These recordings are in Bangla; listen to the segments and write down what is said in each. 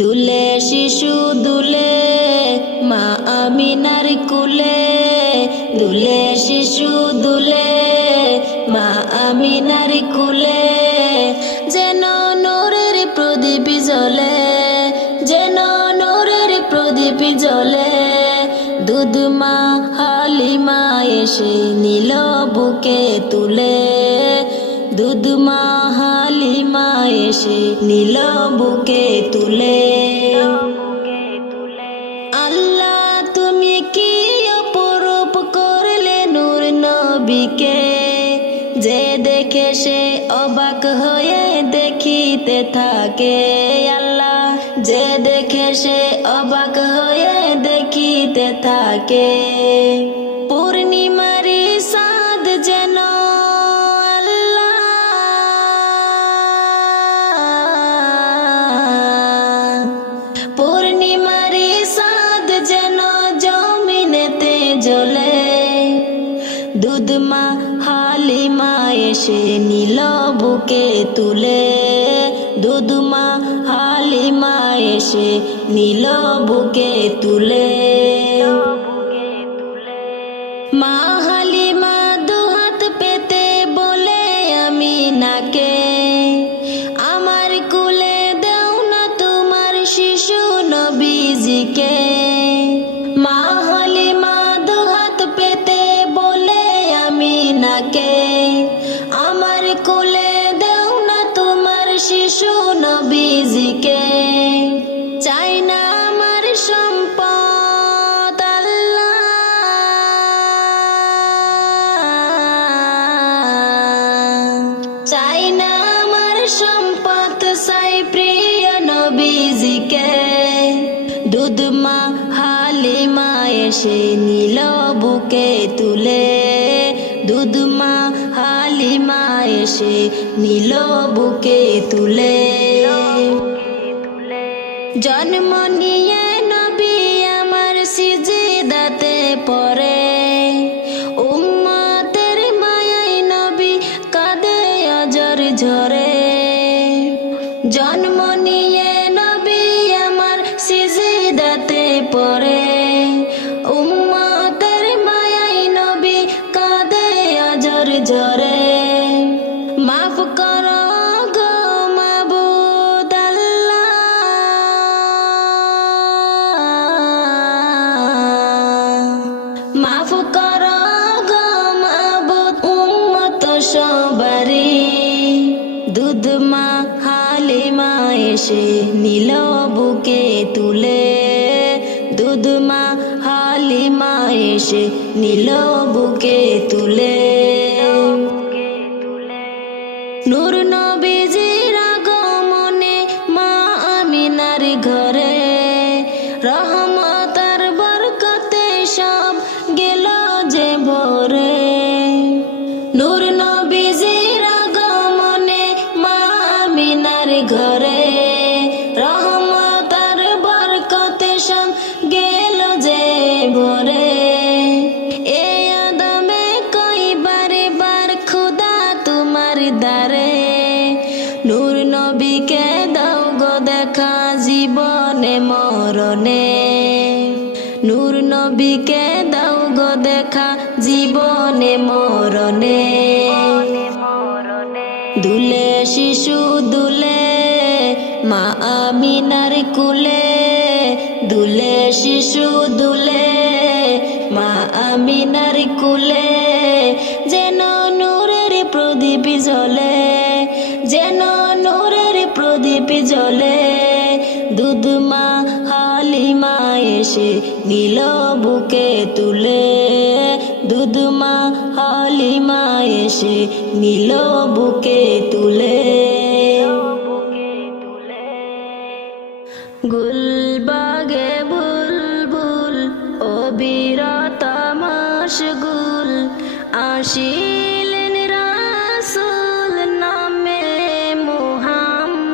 দুলে শিশু দুলে মা আমিনার কুলে, দুলে শিশু দুলে মা আমিনার কুলে, যেন নূরের প্রদীপ জ্বলে, যেন নূরের প্রদীপ জ্বলে। দুধ মা হালিমা এসে নিল বুকে তুলে, দুধ মা হালিমা এসে নিল বুকে তুলে। আল্লাহ তুমি কি অপরূপ করলে নূর নবীকে, যে দেখে সে অবাক হয়ে দেখিতে থাকে। আল্লাহ যে দেখে সে অবাক হয়ে দেখিতে থাকে। পূর্ণিমারি চাঁদ যেন আল্লাহ, পূর্ণিমারি চাঁদ যেন জমিনেতে জ্বলে। দুধ মা হালিমা এসে নিল বুকে তুলে, দুধ মা হালিমা এসে নিল বুকে তুলে। মা হালিমা দুহাত পেতে বলে আমিনাকে, আমার কুলে দাও না তোমার শিশু নবীজিকে। মা হালিমা দুহাত পেতে বলে আমিনাকে, আমার কুলে দাও না তোমার শিশু নবীজিকে। চাই না আমার সম্পদ আল্লাহ, চাই না আমার সম্পদ, চাই প্রিয় নবীজিকে। দুধ মা হালিমা এসে নিল বুকে তুলে, দুধ মা হালিমা এসে নিল বুকে তুলে। জন্ম নিয়ে নবী আমার সিজদাতে পড়ে, উম্মতের মায়ায় নবী কাঁদে অজর ঝরে। জন্ম নিয়ে নবী আমার সিজদাতে পড়ে, উম্মতের মায়ায় নবী কাঁদে অজর ঝরে। মাফ করো গো মাবুদ আল্লাহ, মাফ করো গো মাবুদ উম্মত সবারই। দুধ মা হালিমা এসে নিল বুকে তুলে, দুধ মা হালিমা এসে নিল বুকে তুলে। নূর নবীজির আগমনে মা আমিনার ঘরে, রহমত আর বরকতে সব গেল যে ভরে। নূর নবীজির আগমনে মা আমিনার ঘরে, রহমত আর বরকতে সব গেল যে ভরে। এ আদমে কইবারে বার খুদা তোমার দ্বারে, নূর নবীকে দাও গো দেখা জীবনে মরণে। নূর নবীকে দাও গো দেখা জীবনে মরণে। দুলে শিশু দুলে মা আমিনার কুলে, দুলে শিশু দুলে মা আমিনার কুলে, যেন নূরের প্রদীপ জ্বলে, যেন নূরের প্রদীপ জ্বলে। দুধ মা হালিমা এসে নিল বুকে তুলে, দুধ মা হালিমা এসে নিল বুকে তুলে। গুলবাগে বুলবুল অবিরত মশগুল, আসিলেন রাসূল নামে মুহাম্মদ।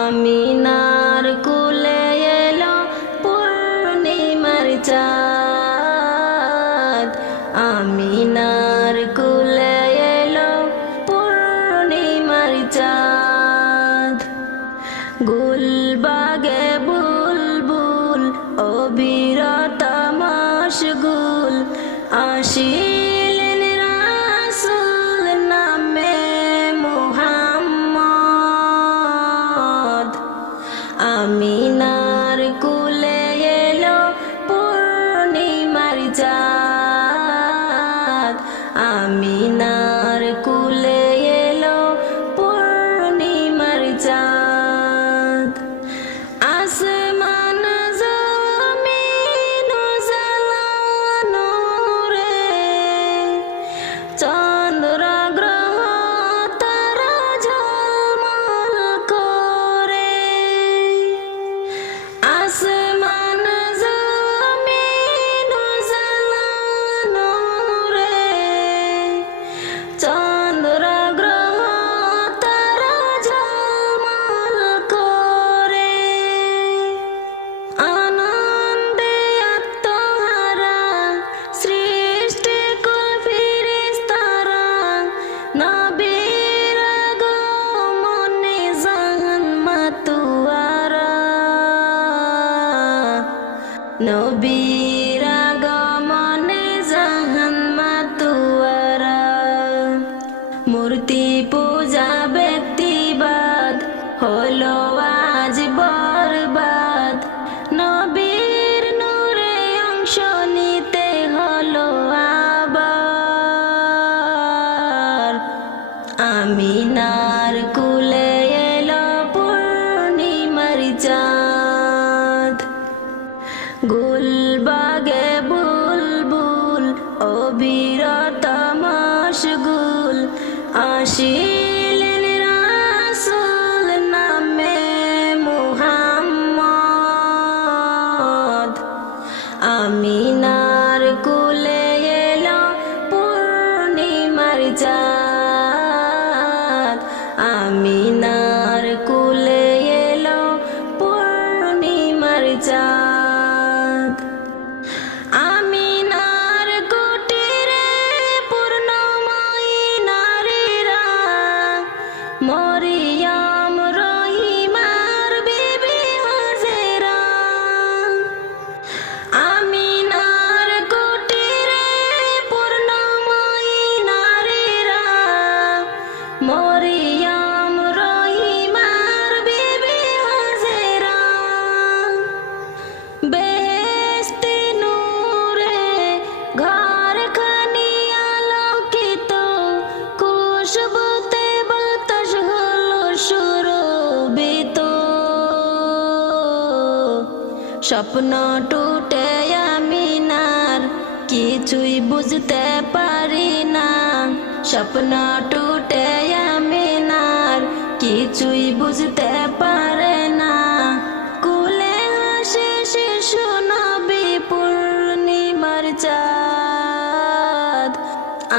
আমিনার কুলে এলো পূর্ণিমার চাঁদ, আমিনার কুলে এলো পূর্ণিমার চাঁদ। গুলবাগে বুলবুল অবিরত মশগুল আসিলেন রাসূল নামে মুহাম্মদ। আমিনার কুলে এলো পূর্ণিমার চাঁদ, আমিনার কুলে এলো পূর্ণিমার চাঁদ। আসমান জমিন জ্বালানো রে, চন্দ্র গ্রহ তারা ঝলমল করে। আসমান জমিন জ্বালানো রে, চন্দ্র গ্রহ তারা ঝলমল করে। আনন্দে আত্মহারা সৃষ্টি কুল ফেরেশতারা, নবীর আগমনে জাহান মাতুয়ারা, নবীর আগমনে জাহান মাতুয়ারা। মূর্তি পূজা ব্যক্তিবাদ হলো আজ বরবাদ, নবীর নূরে অংশ নিতে হলো আবার। আমিনার কুলে এলো পূর্ণিমার চাঁদ, গুলবাগে বুলবুল অবিরত মশগুল আসিলেন রাসূল নামে মুহাম্মদ। আমিনার কুলে এলো পূর্ণিমার চাঁদ, আমিনার কুলে এলো পূর্ণিমার চাঁদ। আমিনার কুটিরে পূর্ণময়ী নারীরা, মরিয়ম রহিমার বিবি হাজেরা। আমিনার কুটিরে পূর্ণময়ী নারীরা, মরিয়ম রহিমার বিবি হাজেরা। বেহেশতে নূরে ঘরখানি আলোকিত, খুশবুতে বাতাস হলো সুরভিত। স্বপ্ন টুটে আমিনার কিছুই বুঝতে পারি না, স্বপ্ন টুটে আমিনার কিছুই বুঝতে পারে না। কুলে হাসে শিশু নবী পূর্ণিমার চাঁদ,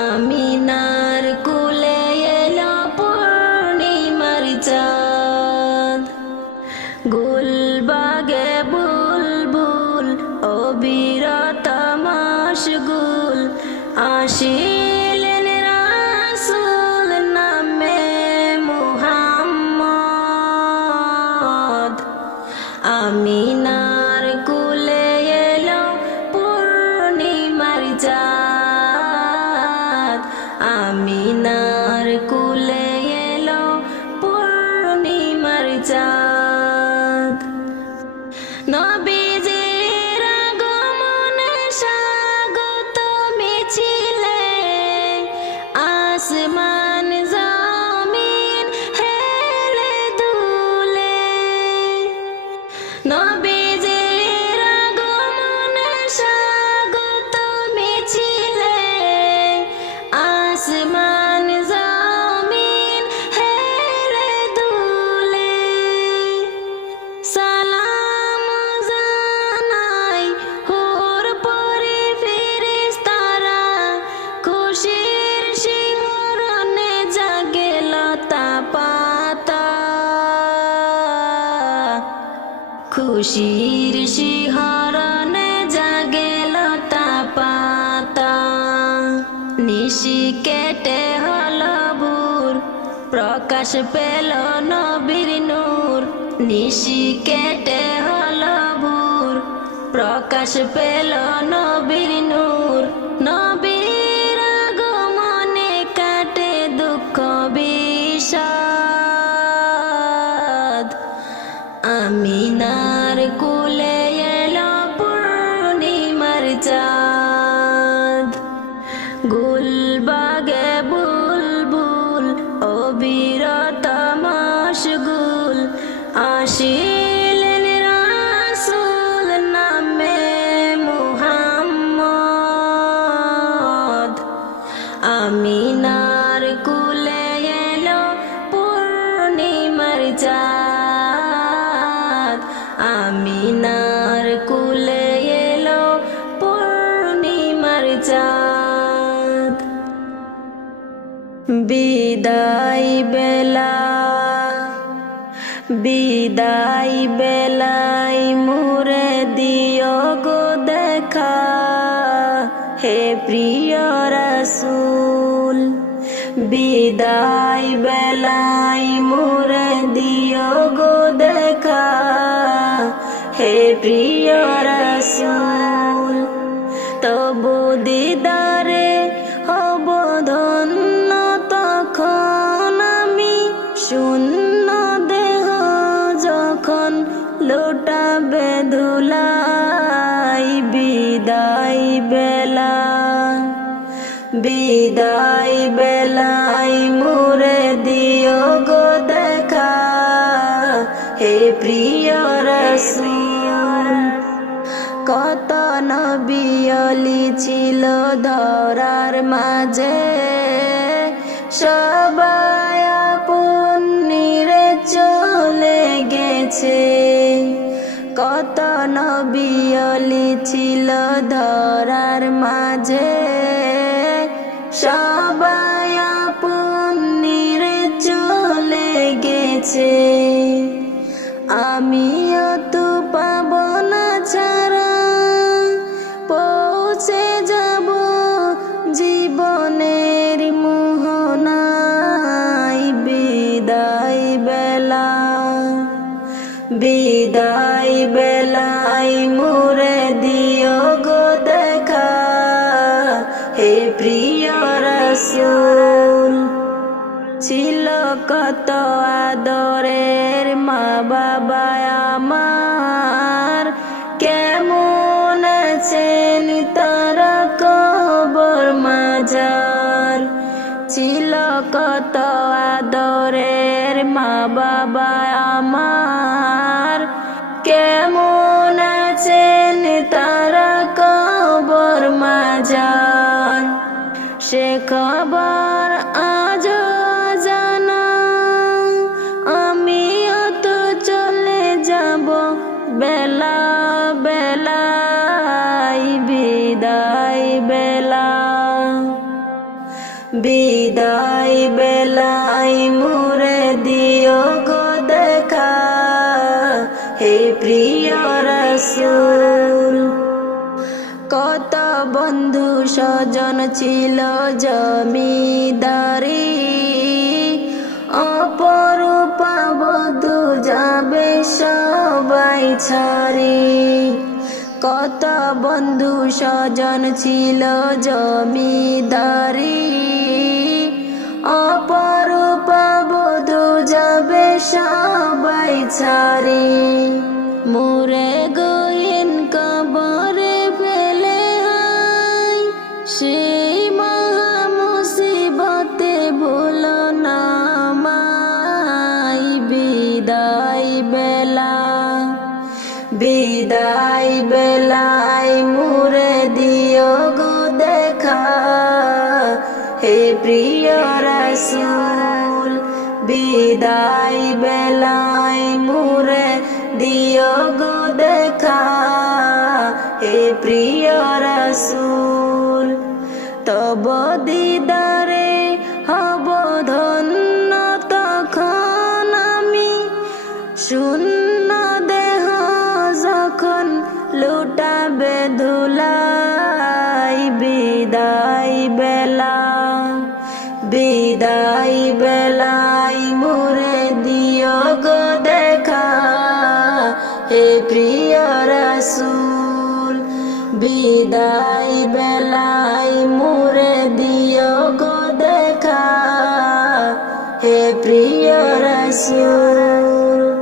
আমিনার কুলে এলো পূর্ণিমার চাঁদ। গুলবাগে বুলবুল অবিরত মশগুল আসিলেন রাসূল নামে মুহাম্মদ। আমিনার কুলে এলো পূর্ণিমার চাঁদ, আমিনার কুলে এলো পূর্ণিমার চাঁদ। নবীজির আগমনে স্বাগত মিছিলে, আসমান জমিন হেলে দুলে। নবীজির আগমনে স্বাগত মিছিলে, আসমান জমিন হেলে দুলে। সালাম জানাই হুর পরি ফেরেশতারা, খুশির শিহরণে জাগে লতা পাতা, খুশির শিহরণে জাগে লতা পাতা। নিশি কেটে হলো ভোর, প্রকাশ পেল নবীর নূর, নিশি কেটে হলো ভোর। প্রকাশ পেল নবীর নূর, নবীর আগমনে কাটে দুঃখ বিষাদ। আমিনার কুলে এলো পূর্ণিমার চাঁদ। গুলবাগে বুলবুল অবিরত মশগুল, আসিলেন রাসূল নামে মুহাম্মদ। আমিনার কুলে এলো পূর্ণিমার চাঁদ। আমিনার কুলে এলো পূর্ণিমার চাঁদ। বিদায় বেলা, বিদায় বেলায় মুরে দিও গো দেখা, হে প্রিয় রাসূল। বিদায় বেলায় মুরে দিও গো দেখা, হে প্রিয় রাসূল। তবু দিদারে হব ধন্য তখন আমি, শূন্য দেহ যখন লোটাবে ধুলাই। বিদায় বেলা, বিদায় বেলায় মুরে দিও গো দেখা, হে প্রিয় রাসূল। কত নবী অলি ছিল ধরার মাঝে, সবাই আপন নিরে চলে গেছে। কত নবী অলি ছিল ধরার মাঝে, সবাই আপন নিরে চলে গেছে। আমিও তো পাব না ছাড়া, পৌঁছে যাব জীবনের মোহনায়। বিদায় বেলা, বিদায় বেলায় মুরে দিও গো দেখা, হে প্রিয় রাসূল। ছিল কত আদরের মা বাবা আমার, কেমন আছেন তারা কবর মাঝার। ছিল কত আদরের মা বাবা আমার, কেমন আছেন তারা কবর মাঝার। সে খবর আজ জানা, আমিও তো চলে যাব বেলা বেলায়। বিদায় বেলা, বিদায় বেলায় মুরে দিও গো দেখা, হে প্রিয় রাসূল। কত বন্ধু স্বজন ছিল জমিদারি, অপরূপা বধূ যাবে সবাই ছাড়ি। কত বন্ধু স্বজন ছিল জমিদারি, অপরূপা বধূ যাবে সবাই ছাড়ি। মুরে গইন কবরে ফেলে হায়, সেই মহা মুসিবতে ভুলো না আমায়। বিদায় বেলা, বিদায় বেলায় মুরে দিও গো দেখা, হে প্রিয় রাসূল। বিদায় বেলায় মুরে দিও গো দেখা, হে প্রিয় রাসূল। তব দিদারে হব ধন্য তখন আমি, শূন্য দেহ যখন লুটাবে ধুলাই। বিদায় বেলা, বিদায় বেলায় হে প্রিয় রাসূল বিদায় বেলায় মুরে দিও গো দেখা হে প্রিয় রাসূল।